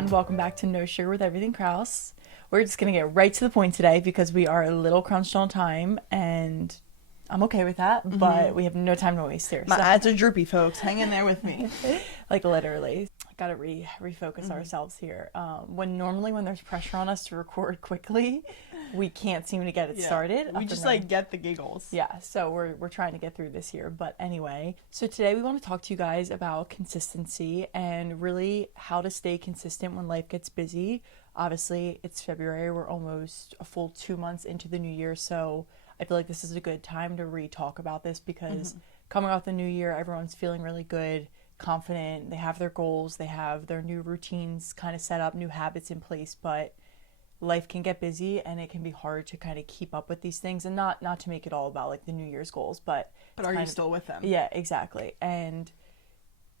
everyone. Welcome back to No Sugar with Everything Kraus. We're just going to get right to the point today because we are a little crunched on time, and I'm okay with that, but we have no time to waste here. My eyes are droopy, folks. Hang in there with me. Like, literally. Gotta refocus ourselves here. When there's pressure on us to record quickly, we can't seem to get it started. We just get the giggles. Yeah, so we're trying to get through this here. But anyway, so today we want to talk to you guys about consistency and really how to stay consistent when life gets busy. Obviously, it's February. We're almost a full 2 months into the new year, so I feel like this is a good time to re-talk about this because coming off the new year, everyone's feeling really good, confident, they have their goals, they have their new routines kind of set up, new habits in place, but life can get busy and it can be hard to kind of keep up with these things, and not to make it all about like the New Year's goals, but are you still with them? Yeah, exactly. And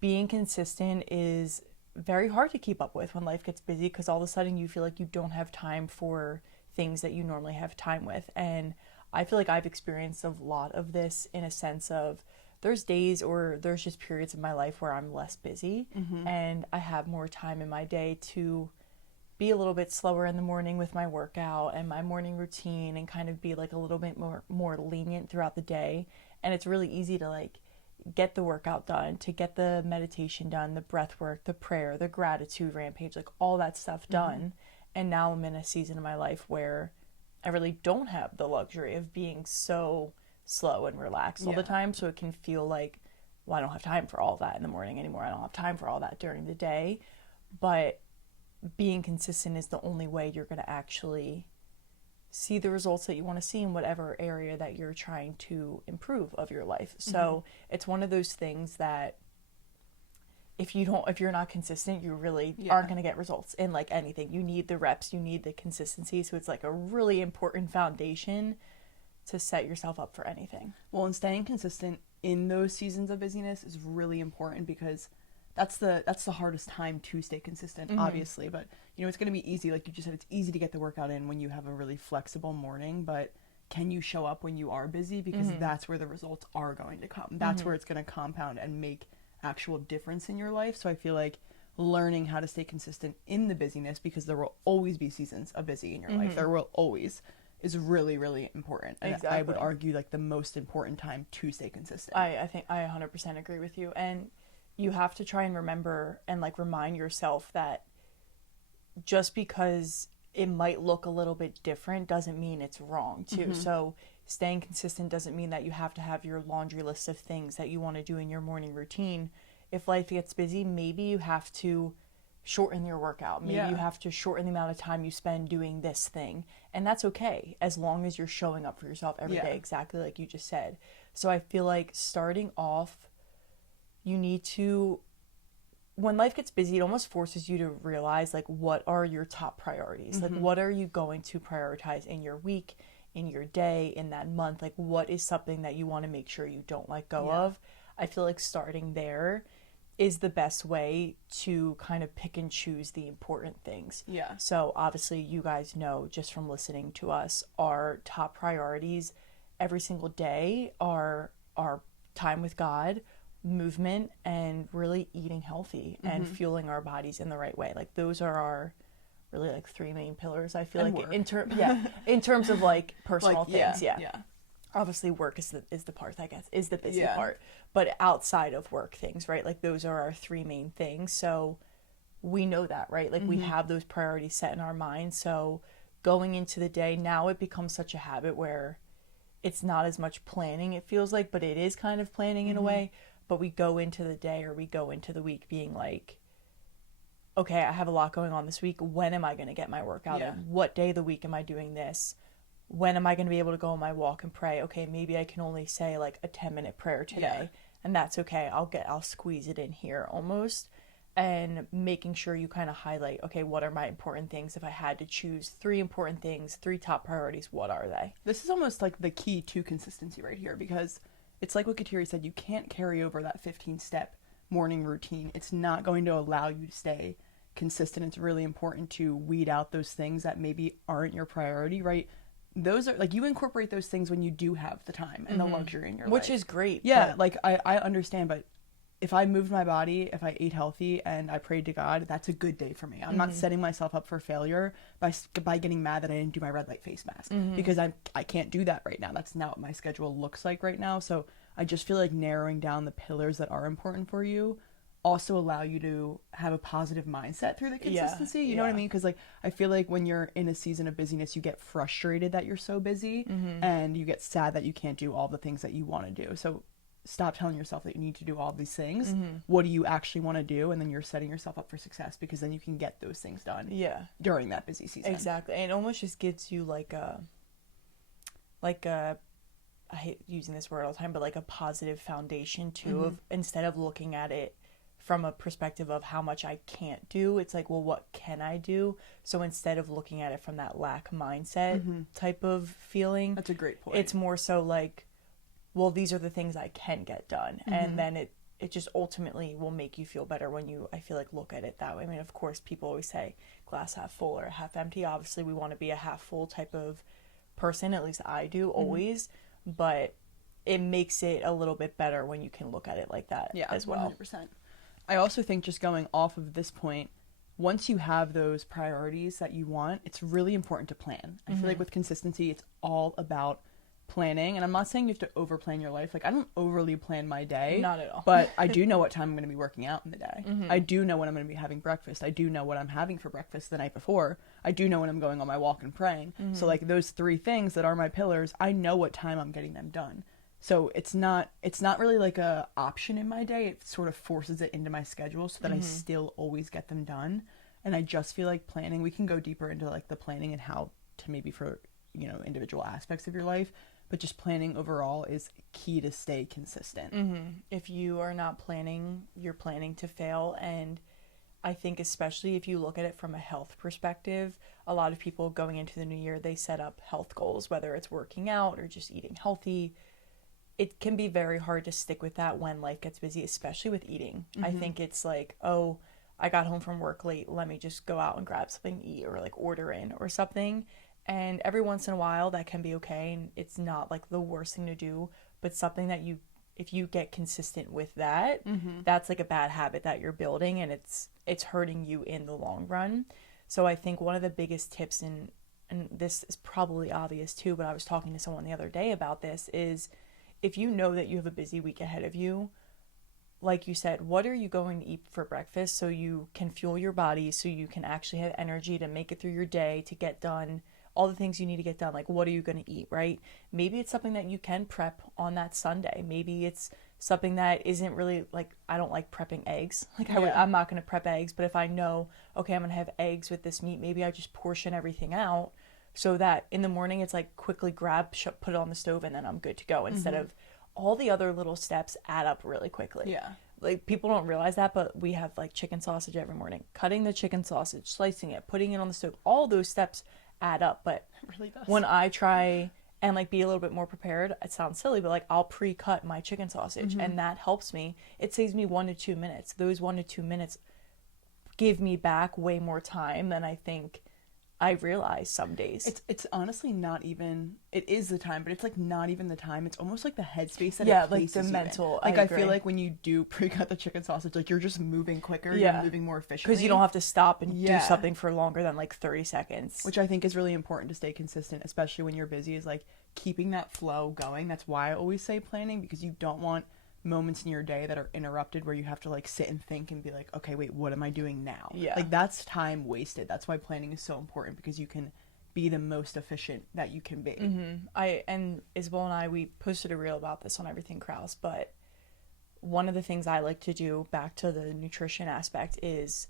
being consistent is very hard to keep up with when life gets busy because all of a sudden you feel like you don't have time for things that you normally have time with. And I feel like I've experienced a lot of this in a sense of there's days or there's just periods of my life where I'm less busy and I have more time in my day to be a little bit slower in the morning with my workout and my morning routine and kind of be like a little bit more lenient throughout the day. And it's really easy to like get the workout done, to get the meditation done, the breath work, the prayer, the gratitude rampage, like all that stuff done. And now I'm in a season of my life where I really don't have the luxury of being so slow and relaxed all the time, so it can feel like, well, I don't have time for all that in the morning anymore. I don't have time for all that during the day. But being consistent is the only way you're going to actually see the results that you want to see in whatever area that you're trying to improve of your life. So it's one of those things that if you're not consistent, you really aren't going to get results in like anything. You need the reps, you need the consistency. So it's like a really important foundation to set yourself up for anything. Well, and staying consistent in those seasons of busyness is really important because that's the hardest time to stay consistent, obviously. But you know, it's going to be easy, like you just said, it's easy to get the workout in when you have a really flexible morning, but can you show up when you are busy? Because that's where the results are going to come. That's where it's going to compound and make actual difference in your life. So I feel like learning how to stay consistent in the busyness, because there will always be seasons of busy in your life. There will always, is really, really important. And Exactly. I would argue like the most important time to stay consistent. I think I 100% agree with you. And you have to try and remember and like remind yourself that just because it might look a little bit different doesn't mean it's wrong too. So staying consistent doesn't mean that you have to have your laundry list of things that you want to do in your morning routine. If life gets busy, maybe you have to shorten your workout. Maybe you have to shorten the amount of time you spend doing this thing. And that's okay, as long as you're showing up for yourself every day, exactly like you just said. So I feel like starting off, you need to, when life gets busy, it almost forces you to realize like what are your top priorities? Like what are you going to prioritize in your week, in your day, in that month? Like what is something that you want to make sure you don't let go of? I feel like starting there is the best way to kind of pick and choose the important things. Yeah. So obviously you guys know just from listening to us, our top priorities every single day are time with God, movement, and really eating healthy and fueling our bodies in the right way. Like those are our really like three main pillars, I feel, and like in terms of like personal things. Obviously work is the part that is the busy part, but outside of work things, right? Like those are our three main things. So we know that, right? Like we have those priorities set in our mind. So going into the day now, it becomes such a habit where it's not as much planning, it feels like, but it is kind of planning in a way. But we go into the day or we go into the week being like, okay, I have a lot going on this week. When am I going to get my workout in? What day of the week am I doing this? When am I going to be able to go on my walk and pray? Okay, maybe I can only say like a 10-minute prayer today, and that's okay. I'll squeeze it in here almost. And making sure you kind of highlight, okay, what are my important things? If I had to choose 3 important things, 3 top priorities, what are they? This is almost like the key to consistency right here, because it's like what Kateri said, you can't carry over that 15-step morning routine. It's not going to allow you to stay consistent. It's really important to weed out those things that maybe aren't your priority, right? Those are, like, you incorporate those things when you do have the time and the luxury in your life. Which is great. Yeah, like, I understand, but if I moved my body, if I ate healthy and I prayed to God, that's a good day for me. I'm not setting myself up for failure by getting mad that I didn't do my red light face mask because I can't do that right now. That's not what my schedule looks like right now. So I just feel like narrowing down the pillars that are important for you also allow you to have a positive mindset through the consistency. You know what I mean? Because like I feel like when you're in a season of busyness, you get frustrated that you're so busy and you get sad that you can't do all the things that you want to do. So stop telling yourself that you need to do all these things. What do you actually want to do? And then you're setting yourself up for success because then you can get those things done during that busy season. Exactly. And it almost just gives you like a I hate using this word all the time, but like a positive foundation too of instead of looking at it from a perspective of how much I can't do, it's like, well, what can I do? So instead of looking at it from that lack mindset type of feeling, that's a great point. It's more so like, well, these are the things I can get done. And then it just ultimately will make you feel better when you, I feel like, look at it that way. I mean, of course, people always say glass half full or half empty. Obviously, we want to be a half full type of person. At least I do always. But it makes it a little bit better when you can look at it like that as well. 100%. I also think just going off of this point, once you have those priorities that you want, it's really important to plan. I feel like with consistency, it's all about planning. And I'm not saying you have to over plan your life. Like, I don't overly plan my day. Not at all. But I do know what time I'm going to be working out in the day. I do know when I'm going to be having breakfast. I do know what I'm having for breakfast the night before. I do know when I'm going on my walk and praying. So like those 3 things that are my pillars, I know what time I'm getting them done. So it's not really like a option in my day. It sort of forces it into my schedule so that I still always get them done. And I just feel like planning, we can go deeper into like the planning and how to maybe for, you know, individual aspects of your life, but just planning overall is key to stay consistent. If you are not planning, you're planning to fail. And I think especially if you look at it from a health perspective, a lot of people going into the new year, they set up health goals, whether it's working out or just eating healthy. It can be very hard to stick with that when life gets busy, especially with eating. I think it's like, oh, I got home from work late, let me just go out and grab something to eat or like order in or something. And every once in a while that can be okay, and it's not like the worst thing to do, but something that you, if you get consistent with that, that's like a bad habit that you're building, and it's hurting you in the long run. So I think one of the biggest tips, and this is probably obvious too, but I was talking to someone the other day about this, is if you know that you have a busy week ahead of you, like you said, what are you going to eat for breakfast so you can fuel your body, so you can actually have energy to make it through your day, to get done all the things you need to get done. Like, what are you going to eat, right? Maybe it's something that you can prep on that Sunday. Maybe it's something that isn't really, like, I don't like prepping eggs. Like, I'm not going to prep eggs, but if I know, okay, I'm going to have eggs with this meat, maybe I just portion everything out so that in the morning it's like quickly grab, put it on the stove, and then I'm good to go, instead of all the other little steps add up really quickly. Like, people don't realize that, but we have like chicken sausage every morning. Cutting the chicken sausage, slicing it, putting it on the stove, all those steps add up. But it really does. When I try and like be a little bit more prepared, it sounds silly, but like I'll pre-cut my chicken sausage, and that helps me. It saves me 1 to 2 minutes. Those 1 to 2 minutes give me back way more time than I think I realize some days. It's honestly not even, it is the time, but it's like not even the time. It's almost like the headspace that it places like the you mental. In. Like I feel like when you do pre-cut the chicken sausage, like you're just moving quicker, you're moving more efficiently. Because you don't have to stop and do something for longer than like 30 seconds. Which I think is really important to stay consistent, especially when you're busy, is like keeping that flow going. That's why I always say planning, because you don't want moments in your day that are interrupted where you have to like sit and think and be like, okay, wait, what am I doing now? Like that's time wasted. That's why planning is so important, because you can be the most efficient that you can be. And Isabel and I, we posted a reel about this on Everything Krause, but one of the things I like to do, back to the nutrition aspect, is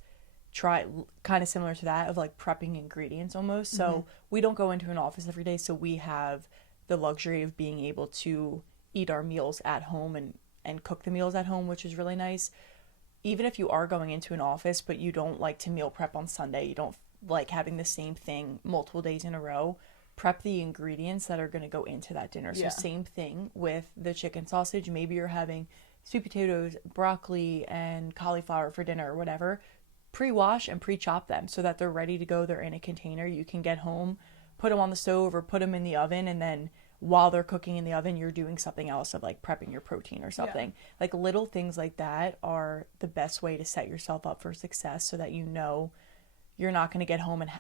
try kind of similar to that, of like prepping ingredients almost. So we don't go into an office every day, so we have the luxury of being able to eat our meals at home and cook the meals at home, which is really nice. Even if you are going into an office but you don't like to meal prep on Sunday, you don't like having the same thing multiple days in a row, prep the ingredients that are going to go into that dinner. So same thing with the chicken sausage. Maybe you're having sweet potatoes, broccoli, and cauliflower for dinner or whatever. Pre-wash and pre-chop them so that they're ready to go. They're in a container. You can get home, put them on the stove or put them in the oven, and then while they're cooking in the oven, you're doing something else of like prepping your protein or something. Like little things like that are the best way to set yourself up for success, so that you know you're not going to get home and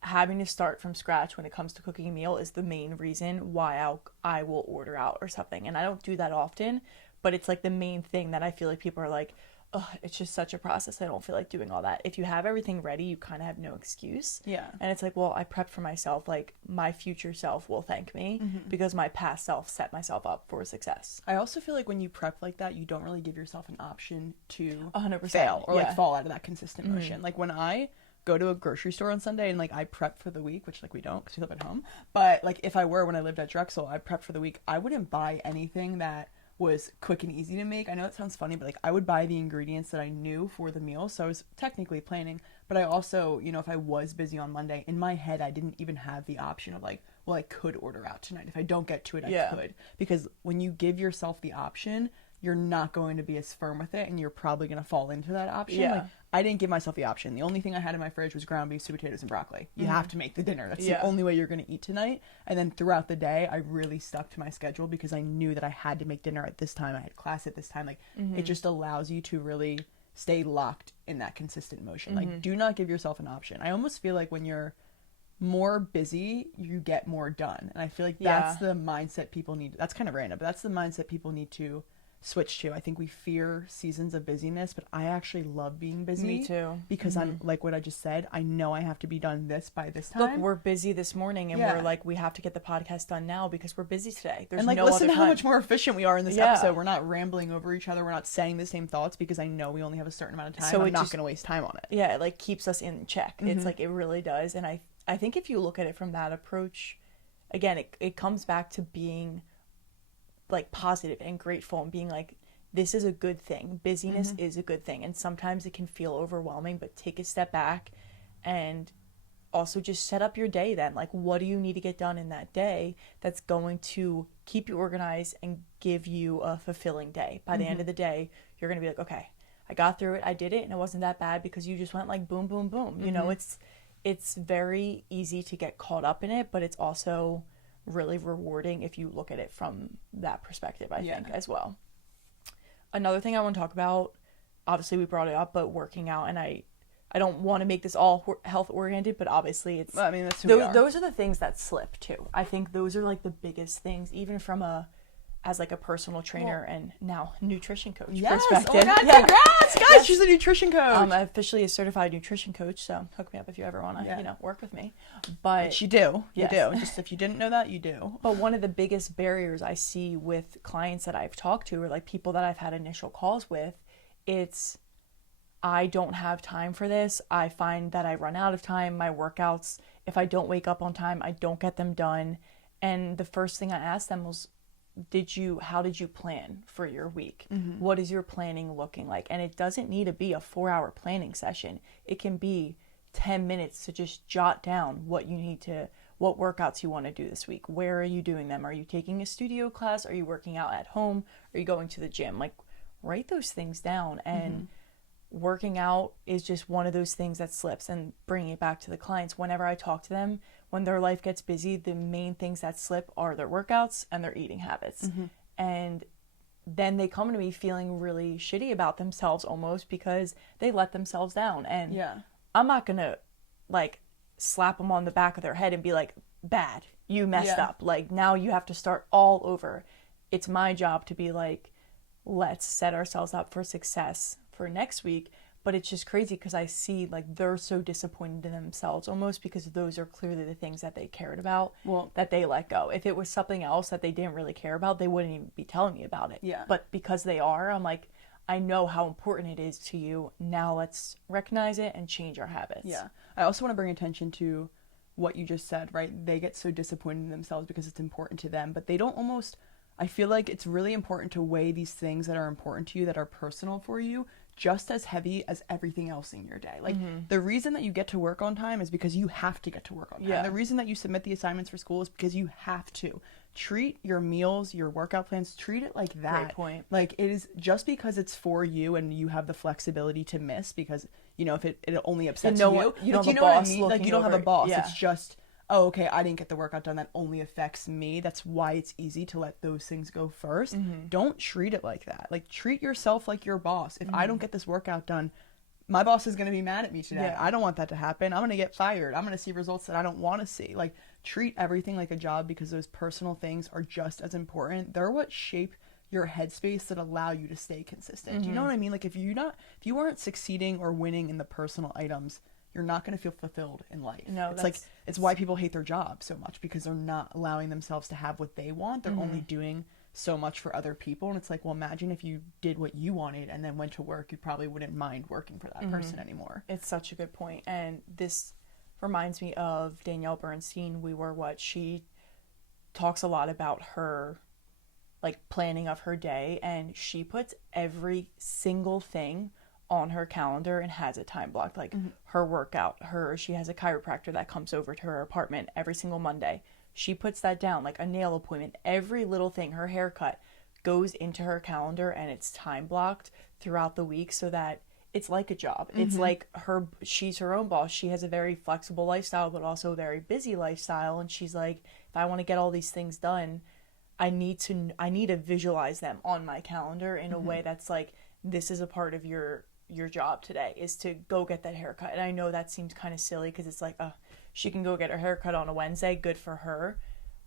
having to start from scratch when it comes to cooking a meal is the main reason why I will order out or something. And I don't do that often, but it's like the main thing that I feel like people are like, oh, it's just such a process. I don't feel like doing all that. If you have everything ready, you kind of have no excuse. Yeah. And it's like, well, I prepped for myself. Like my future self will thank me because my past self set myself up for success. I also feel like when you prep like that, you don't really give yourself an option to 100%, fail or like fall out of that consistent motion. Like when I go to a grocery store on Sunday and like I prep for the week, which like we don't because we live at home, but like if I were when I lived at Drexel, I prepped for the week, I wouldn't buy anything that was quick and easy to make. I know it sounds funny, but like I would buy the ingredients that I knew for the meal, so I was technically planning, but I also, you know, if I was busy on Monday, in my head I didn't even have the option of like, well, I could order out tonight. If I don't get to it, I could. Because when you give yourself the option, you're not going to be as firm with it and you're probably going to fall into that option. Like I didn't give myself the option. The only thing I had in my fridge was ground beef, sweet potatoes, and broccoli. You have to make the dinner. That's the only way you're going to eat tonight. And then throughout the day, I really stuck to my schedule because I knew that I had to make dinner at this time. I had class at this time. Like it just allows you to really stay locked in that consistent motion. Like do not give yourself an option. I almost feel like when you're more busy, you get more done. And I feel like that's the mindset people need. That's kind of random, but that's the mindset people need to switch to. I think we fear seasons of busyness, but I actually love being busy. Me too. Because I'm like what I just said, I know I have to be done this by this time. Look, we're busy this morning and we're like, we have to get the podcast done now because we're busy today. There's and like no listen other to how time. much more efficient we are in this episode. We're not rambling over each other. We're not saying the same thoughts because I know we only have a certain amount of time. So I'm not going to waste time on it. Yeah, it like keeps us in check. It's like it really does. And I think if you look at it from that approach, again, it comes back to being like positive and grateful and being like, this is a good thing. Busyness is a good thing. And sometimes it can feel overwhelming, but take a step back and also just set up your day then. Like, what do you need to get done in that day that's going to keep you organized and give you a fulfilling day? By the end of the day, you're going to be like, okay, I got through it. I did it. And it wasn't that bad because you just went like boom, boom, boom. You know, it's very easy to get caught up in it, but it's also really rewarding if you look at it from that perspective, I think, as well. Another thing I want to talk about, obviously we brought it up, but working out, and I don't want to make this all health oriented, but obviously it's, well, I mean, that's who we are. Those are the things that slip too. I think those are like the biggest things, even from as like a personal trainer and now nutrition coach perspective. Oh my God, congrats, guys! She's a nutrition coach. I'm officially a certified nutrition coach, so hook me up if you ever want to, work with me. But you do. Just if you didn't know that, you do. But one of the biggest barriers I see with clients that I've talked to, or like people that I've had initial calls with, it's, I don't have time for this. I find that I run out of time. My workouts, if I don't wake up on time, I don't get them done. And the first thing I asked them was, how did you plan for your week? What is your planning looking like? And it doesn't need to be a 4-hour planning session. It can be 10 minutes to just jot down what workouts you want to do this week. Where are you doing them? Are you taking a studio class? Are you working out at home? Are you going to the gym? Like, write those things down. And working out is just one of those things that slips. And bringing it back to the clients, whenever I talk to them, when their life gets busy, the main things that slip are their workouts and their eating habits. And then they come to me feeling really shitty about themselves almost because they let themselves down. And I'm not going to like slap them on the back of their head and be like, bad, you messed up. Like, now you have to start all over. It's my job to be like, let's set ourselves up for success for next week. But it's just crazy because I see like they're so disappointed in themselves almost because those are clearly the things that they cared about, that they let go. If it was something else that they didn't really care about, they wouldn't even be telling me about it. But because they are, I'm like, I know how important it is to you. Now let's recognize it and change our habits. I also want to bring attention to what you just said, right? They get so disappointed in themselves because it's important to them, but they don't almost, I feel like it's really important to weigh these things that are important to you, that are personal for you, just as heavy as everything else in your day. Like, the reason that you get to work on time is because you have to get to work on time. The reason that you submit the assignments for school is because you have to. Treat your meals, your workout plans, treat it like that. Great point. Like, it is just because it's for you and you have the flexibility to miss because, if it only upsets you. You don't have a boss Like, you don't have a boss. It's just oh, okay, I didn't get the workout done, that only affects me. That's why it's easy to let those things go 1st. Don't treat it like that. Like, treat yourself like your boss. If I don't get this workout done, my boss is going to be mad at me today. Yeah. I don't want that to happen. I'm going to get fired. I'm going to see results that I don't want to see. Like, treat everything like a job, because those personal things are just as important. They're what shape your headspace that allow you to stay consistent. Do you know what I mean? Like, if you aren't succeeding or winning in the personal items, you're not going to feel fulfilled in life. No, it's like, it's why people hate their job so much, because they're not allowing themselves to have what they want. They're only doing so much for other people. And it's like, well, imagine if you did what you wanted and then went to work, you probably wouldn't mind working for that person anymore. It's such a good point. And this reminds me of Danielle Bernstein. She talks a lot about her like planning of her day, and she puts every single thing on her calendar and has it time blocked. Like her workout, she has a chiropractor that comes over to her apartment every single Monday. She puts that down, like a nail appointment, every little thing, her haircut goes into her calendar, and it's time blocked throughout the week, so that it's like a job. It's like she's her own boss. She has a very flexible lifestyle, but also a very busy lifestyle. And she's like, if I want to get all these things done, I need to visualize them on my calendar in a way that's like, this is a part of your job today, is to go get that haircut. And I know that seems kind of silly, because it's like, she can go get her haircut on a Wednesday, good for her.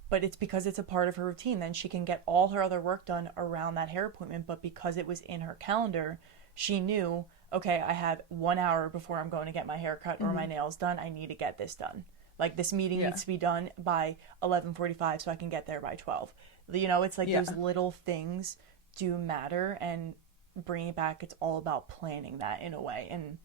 But it's because it's a part of her routine. Then she can get all her other work done around that hair appointment. But because it was in her calendar, she knew, okay, I have 1 hour before I'm going to get my haircut or my nails done. I need to get this done. Like, this meeting needs to be done by 11:45 so I can get there by 12. You know, it's like those little things do matter, and bringing it back, it's all about planning that in a way. And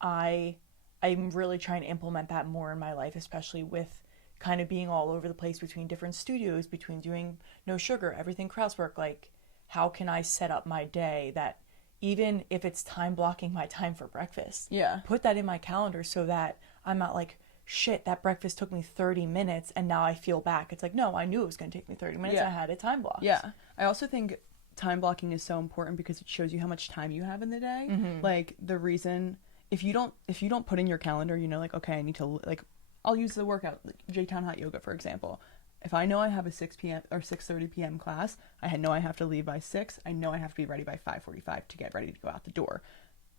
I'm really trying to implement that more in my life, especially with kind of being all over the place between different studios, between doing No Sugar, everything Krausework. Like, how can I set up my day that, even if it's time blocking my time for breakfast, put that in my calendar so that I'm not like, shit, that breakfast took me 30 minutes and now I feel back. It's like, no, I knew it was going to take me 30 minutes. I had it time blocked. Yeah. I also think time blocking is so important because it shows you how much time you have in the day. Like, the reason, if you don't put in your calendar, you know, like, okay, I need to, like, I'll use the workout, like J-Town Hot Yoga, for example. If I know I have a 6 p.m. or 6:30 p.m. class, I know I have to leave by 6. I know I have to be ready by 5:45 to get ready to go out the door.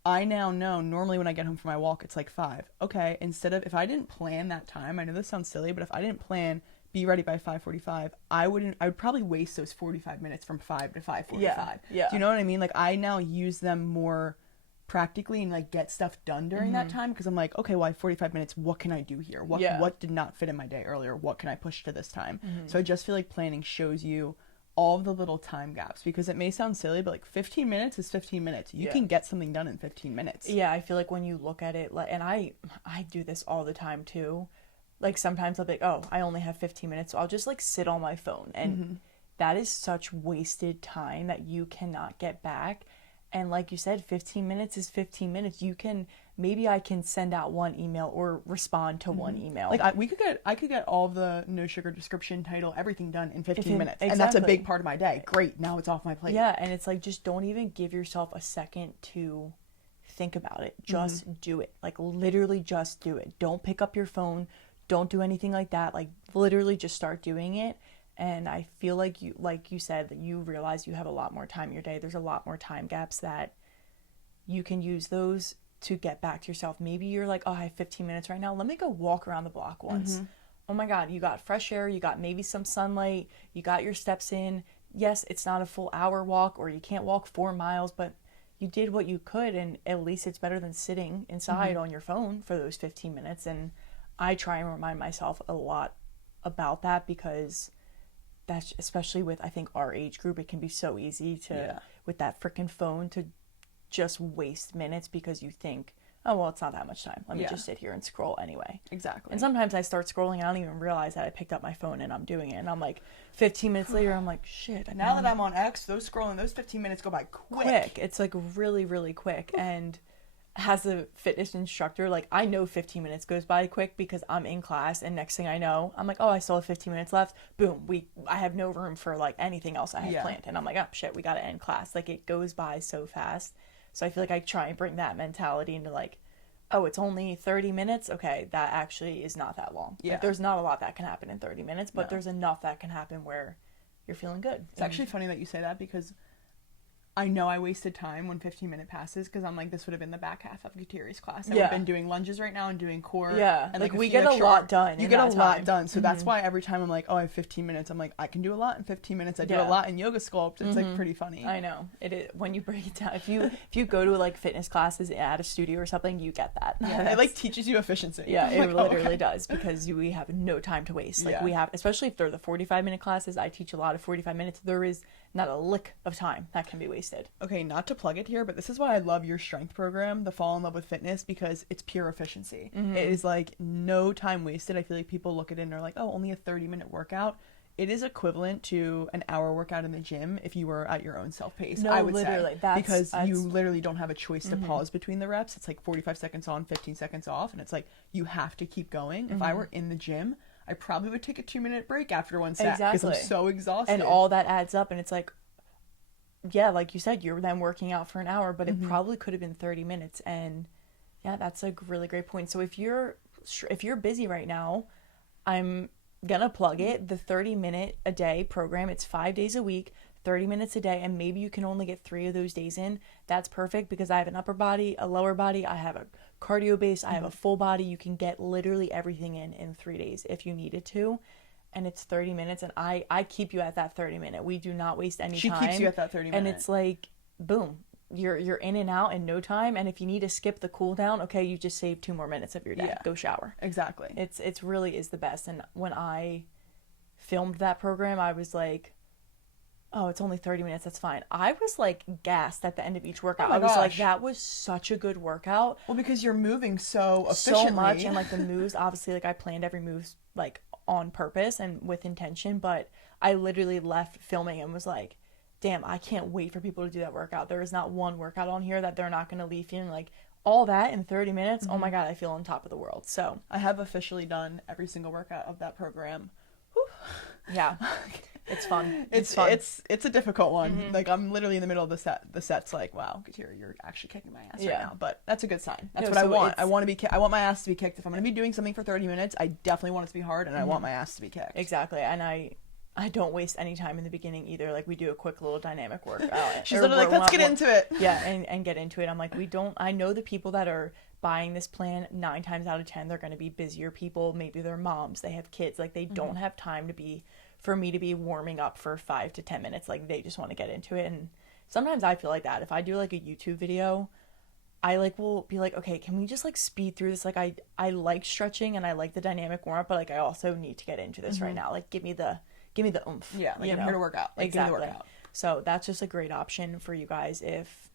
I now know, normally when I get home from my walk, it's like 5. Okay, instead of, if I didn't plan that time, I know this sounds silly, but if I didn't plan, be ready by 5:45, I would probably waste those 45 minutes from 5 to 5:45. Yeah. Do you know what I mean? Like, I now use them more practically and, like, get stuff done during that time, because I'm like, okay, well, I have 45 minutes. What can I do here? What did not fit in my day earlier? What can I push to this time? So I just feel like planning shows you all of the little time gaps, because it may sound silly, but like 15 minutes is 15 minutes. You can get something done in 15 minutes. Yeah, I feel like when you look at it, like, and I do this all the time too. Like, sometimes I'll be like, oh, I only have 15 minutes, so I'll just like sit on my phone, and that is such wasted time that you cannot get back. And like you said, 15 minutes is 15 minutes. Maybe I can send out one email or respond to one email. Like, I could get all of the No Sugar description, title, everything done in 15 minutes. Exactly. And that's a big part of my day. Great. Now it's off my plate. Yeah. And it's like, just don't even give yourself a second to think about it. Just do it. Like, literally just do it. Don't pick up your phone. Don't do anything like that. Like, literally just start doing it. And I feel like you said, that you realize you have a lot more time in your day. There's a lot more time gaps that you can use those to get back to yourself. Maybe you're like, oh, I have 15 minutes right now. Let me go walk around the block once. Oh my God, you got fresh air. You got maybe some sunlight. You got your steps in. Yes, it's not a full hour walk, or you can't walk 4 miles, but you did what you could. And at least it's better than sitting inside on your phone for those 15 minutes. And I try and remind myself a lot about that, because that's, especially with, I think, our age group, it can be so easy to, with that freaking phone, to just waste minutes because you think, oh, well, it's not that much time. Let me just sit here and scroll anyway. Exactly. And sometimes I start scrolling and I don't even realize that I picked up my phone and I'm doing it. And I'm like, 15 minutes later, I'm like, shit. Now that I'm on X, those 15 minutes go by quick. It's like really, really quick. And as a fitness instructor, like, I know 15 minutes goes by quick because I'm in class, and next thing I know, I'm like, oh, I still have 15 minutes left. Boom, I have no room for like anything else I have planned, and I'm like, oh shit, we gotta end class. Like, it goes by so fast. So I feel like I try and bring that mentality into like, oh, it's only 30 minutes. Okay, that actually is not that long. Yeah. Like, there's not a lot that can happen in 30 minutes, but No. there's enough that can happen where you're feeling good. It's actually funny that you say that, because I know I wasted time when 15-minute passes, because I'm like, this would have been the back half of Gutierrez's class. I've been doing lunges right now and doing core. Yeah, and like we few get a extra lot done. You get a lot done. So that's why every time I'm like, oh, I have 15 minutes, I'm like, I can do a lot in 15 minutes. I do a lot in yoga sculpt. It's like pretty funny. I know. It is, when you break it down. If you go to like fitness classes at a studio or something, you get that. Yeah, it like teaches you efficiency. Yeah, it like, literally does, because we have no time to waste. Like we have, especially if they're the 45-minute classes. I teach a lot of 45 minutes. There is not a lick of time that can be wasted. Okay, not to plug it here, but this is why I love your strength program, the Fall in Love with Fitness, because it's pure efficiency. It is like no time wasted. I feel like people look at it and are like, oh, only a 30-minute workout. It is equivalent to an hour workout in the gym if you were at your own self-pace, No, I would literally, say. that's Because you literally don't have a choice to pause between the reps. It's like 45 seconds on, 15 seconds off, and it's like you have to keep going. If I were in the gym, I probably would take a 2-minute break after one set, because I'm so exhausted. And all that adds up, and it's like, yeah, like you said, you're then working out for an hour, but it probably could have been 30 minutes. And yeah, that's a really great point. So if you're busy right now, I'm gonna plug it, the 30-minute a day program. It's 5 days a week, 30 minutes a day, and maybe you can only get 3 of those days in. That's perfect, because I have an upper body, a lower body, I have a cardio base, I have a full body. You can get literally everything in 3 days if you needed to. And it's 30 minutes, and I keep you at that 30-minute. We do not waste any time. She keeps you at that 30 minutes. And it's like, boom, you're in and out in no time. And if you need to skip the cool down, okay, you just saved 2 more minutes of your day. Yeah. Go shower. Exactly. It's really is the best. And when I filmed that program, I was like, oh, it's only 30 minutes, that's fine. I was like gassed at the end of each workout. I was like, that was such a good workout. Well, because you're moving so efficiently. So much, and like the moves, obviously, like I planned every move like on purpose and with intention, but I literally left filming and was like, damn, I can't wait for people to do that workout. There is not one workout on here that they're not going to leave feeling like, all that in 30 minutes, oh my God, I feel on top of the world. So I have officially done every single workout of that program. Whew. Yeah. It's fun. It's fun. It's a difficult one. Like I'm literally in the middle of the set. The set's like, wow, Gutierrez, you're actually kicking my ass right now. But that's a good sign. That's what I want. I want my ass to be kicked. If I'm gonna be doing something for 30 minutes, I definitely want it to be hard, and I want my ass to be kicked. Exactly. And I don't waste any time in the beginning either. Like we do a quick little dynamic workout. She's literally like, let's get into it. Yeah, and get into it. I'm like, I know the people that are buying this plan 9 times out of 10, they're going to be busier people. Maybe they're moms, they have kids. Like they don't have time for me to be warming up for 5 to 10 minutes. Like they just want to get into it. And sometimes I feel like that. If I do like a YouTube video, I like will be like, okay, can we just like speed through this? Like I like stretching and I like the dynamic warm up, but like I also need to get into this right now. Like give me the oomph. Yeah, like I'm here to work out. Like, exactly. Give me the workout. So that's just a great option for you guys if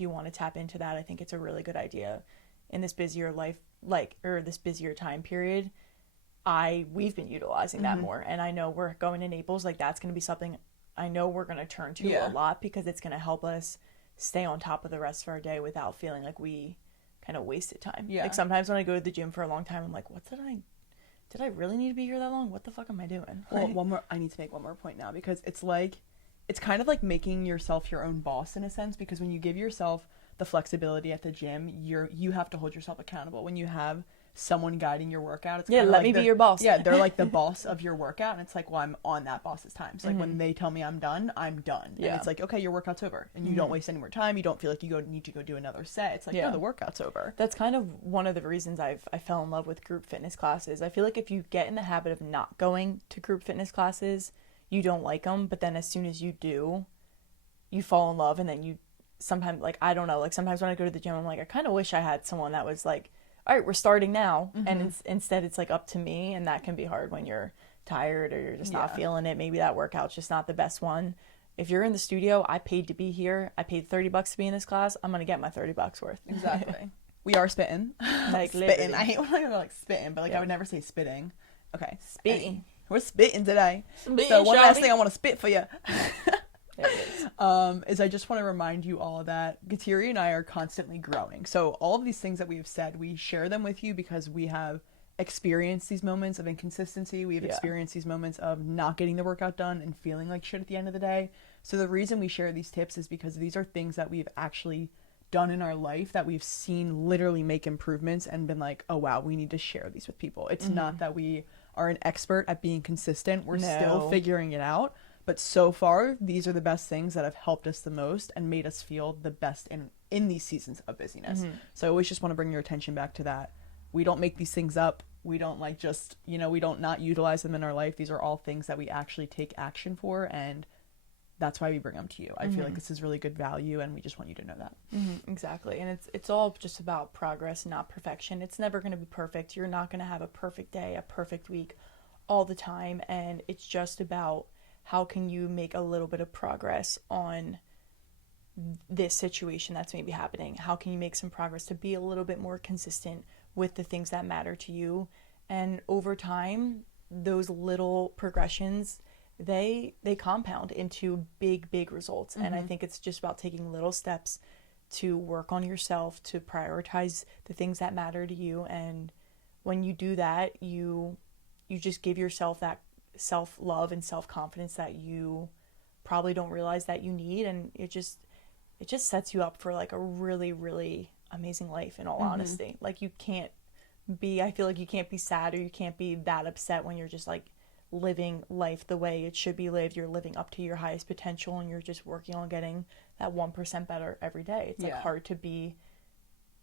you want to tap into that. I think it's a really good idea in this busier life, or this busier time period. We've been utilizing that more, and I know we're going to Naples. Like that's going to be something I know we're going to turn to a lot, because it's going to help us stay on top of the rest of our day without feeling like we kind of wasted time. Yeah. Like sometimes when I go to the gym for a long time, I'm like, did I really need to be here that long? What the fuck am I doing? Well, I need to make one more point now, because it's kind of like making yourself your own boss in a sense, because when you give yourself the flexibility at the gym, you have to hold yourself accountable. When you have someone guiding your workout, it's let me be your boss. Yeah, they're like the boss of your workout, and it's like, well, I'm on that boss's time. So like when they tell me I'm done, I'm done. Yeah. And it's like, okay, your workout's over, and you don't waste any more time. You don't feel like you need to go do another set. It's like, no, the workout's over. That's kind of one of the reasons I fell in love with group fitness classes. I feel like if you get in the habit of not going to group fitness classes, you don't like them, but then as soon as you do, you fall in love, and then you sometimes, like, I don't know, like sometimes when I go to the gym, I'm like, I kind of wish I had someone that was like, all right, we're starting now. And instead it's like up to me, and that can be hard when you're tired or you're just not feeling it. Maybe that workout's just not the best one. If you're in the studio, I paid to be here. I paid $30 to be in this class. I'm going to get my $30 worth. Exactly. We are spitting. Like spitting. literally. I hate when I go like spitting, but like I would never say spitting. Okay. Spitting. We're spitting today. Spitting, so one last shawty. thing I want to spit for you. There it is. Is I just want to remind you all that Gutierrez and I are constantly growing. So all of these things that we've said, we share them with you because we have experienced these moments of inconsistency. We have experienced these moments of not getting the workout done and feeling like shit at the end of the day. So the reason we share these tips is because these are things that we've actually done in our life that we've seen literally make improvements and been like, oh wow, we need to share these with people. It's not that we are an expert at being consistent. We're still figuring it out. But so far, these are the best things that have helped us the most and made us feel the best in these seasons of busyness. So I always just want to bring your attention back to that. We don't make these things up. We don't like just, you know, we don't not utilize them in our life. These are all things that we actually take action for, and that's why we bring them to you. I feel like this is really good value, and we just want you to know that. Exactly. And it's all just about progress, not perfection. It's never going to be perfect. You're not going to have a perfect day, a perfect week all the time. And it's just about how can you make a little bit of progress on this situation that's maybe happening? How can you make some progress to be a little bit more consistent with the things that matter to you? And over time, those little progressions, they compound into big results. And I think it's just about taking little steps to work on yourself, to prioritize the things that matter to you. And when you do that, you just give yourself that self-love and self-confidence that you probably don't realize that you need, and it just sets you up for like a really amazing life, in all honesty. Like I feel like you can't be sad or you can't be that upset when you're just like living life the way it should be lived. You're living up to your highest potential, and you're just working on getting that 1% better every day. It's like hard to be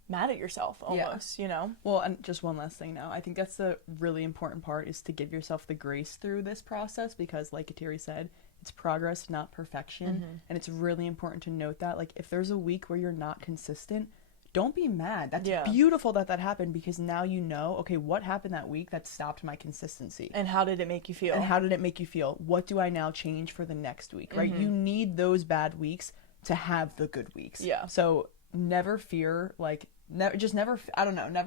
mad at yourself almost, you know? Well, and just one last thing now. I think that's the really important part, is to give yourself the grace through this process, because like Kateri said, it's progress, not perfection. And it's really important to note that, like, if there's a week where you're not consistent, don't be mad. That's beautiful that happened, because now you know, okay, what happened that week that stopped my consistency? And how did it make you feel? What do I now change for the next week, right? You need those bad weeks to have the good weeks. Yeah. So never fear, like, never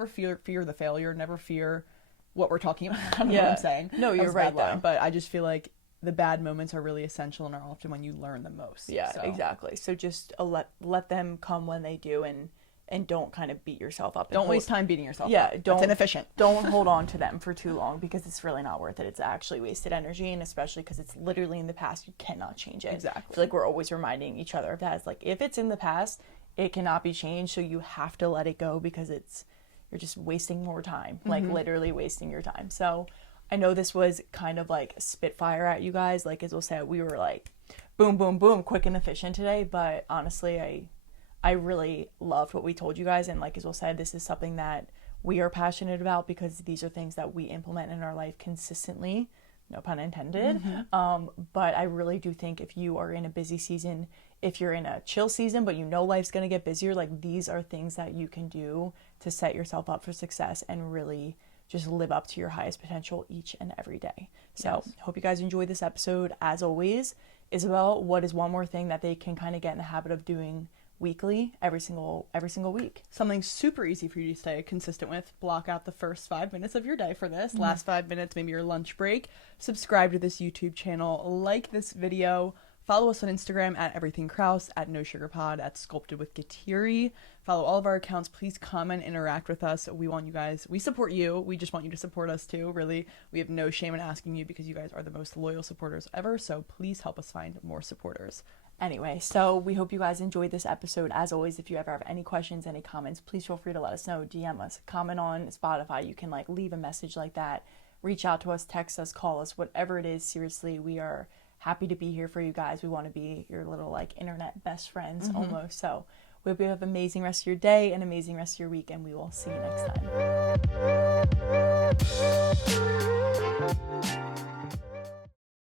fear the failure. Never fear what we're talking about. I don't know what I'm saying. No, you're right though. But I just feel like the bad moments are really essential and are often when you learn the most. Yeah, so. Exactly. So just let them come when they do, and don't kind of beat yourself up. Don't waste time beating yourself up. That's inefficient. Don't hold on to them for too long, because it's really not worth it. It's actually wasted energy, and especially because it's literally in the past. You cannot change it. Exactly. I feel like we're always reminding each other of that. It's like, if it's in the past, it cannot be changed, so you have to let it go, because you're just wasting more time, like literally wasting your time. So I know this was kind of like spitfire at you guys. Like, as we'll say, we were like boom, boom, boom, quick and efficient today, but honestly, I really loved what we told you guys. And like Isabel said, this is something that we are passionate about, because these are things that we implement in our life consistently, no pun intended. But I really do think if you are in a busy season, if you're in a chill season, but you know life's going to get busier, like, these are things that you can do to set yourself up for success and really just live up to your highest potential each and every day. So hope you guys enjoyed this episode. As always, Isabel, what is one more thing that they can kind of get in the habit of doing weekly, every single week? Something super easy for you to stay consistent with. Block out the first 5 minutes of your day for this. Last 5 minutes, maybe your lunch break. Subscribe to this YouTube channel. Like this video. Follow us on Instagram at everythingkraus, at nosugarpod, at sculpted with Kateri. Follow all of our accounts. Please comment, interact with us. We want you guys, we support you. We just want you to support us too, really. We have no shame in asking you, because you guys are the most loyal supporters ever. So please help us find more supporters. Anyway, so we hope you guys enjoyed this episode. As always, if you ever have any questions, any comments, please feel free to let us know. DM us, comment on Spotify. You can like leave a message like that. Reach out to us, text us, call us, whatever it is. Seriously, we are happy to be here for you guys. We want to be your little like internet best friends almost. So we hope you have an amazing rest of your day, an amazing rest of your week, and we will see you next time.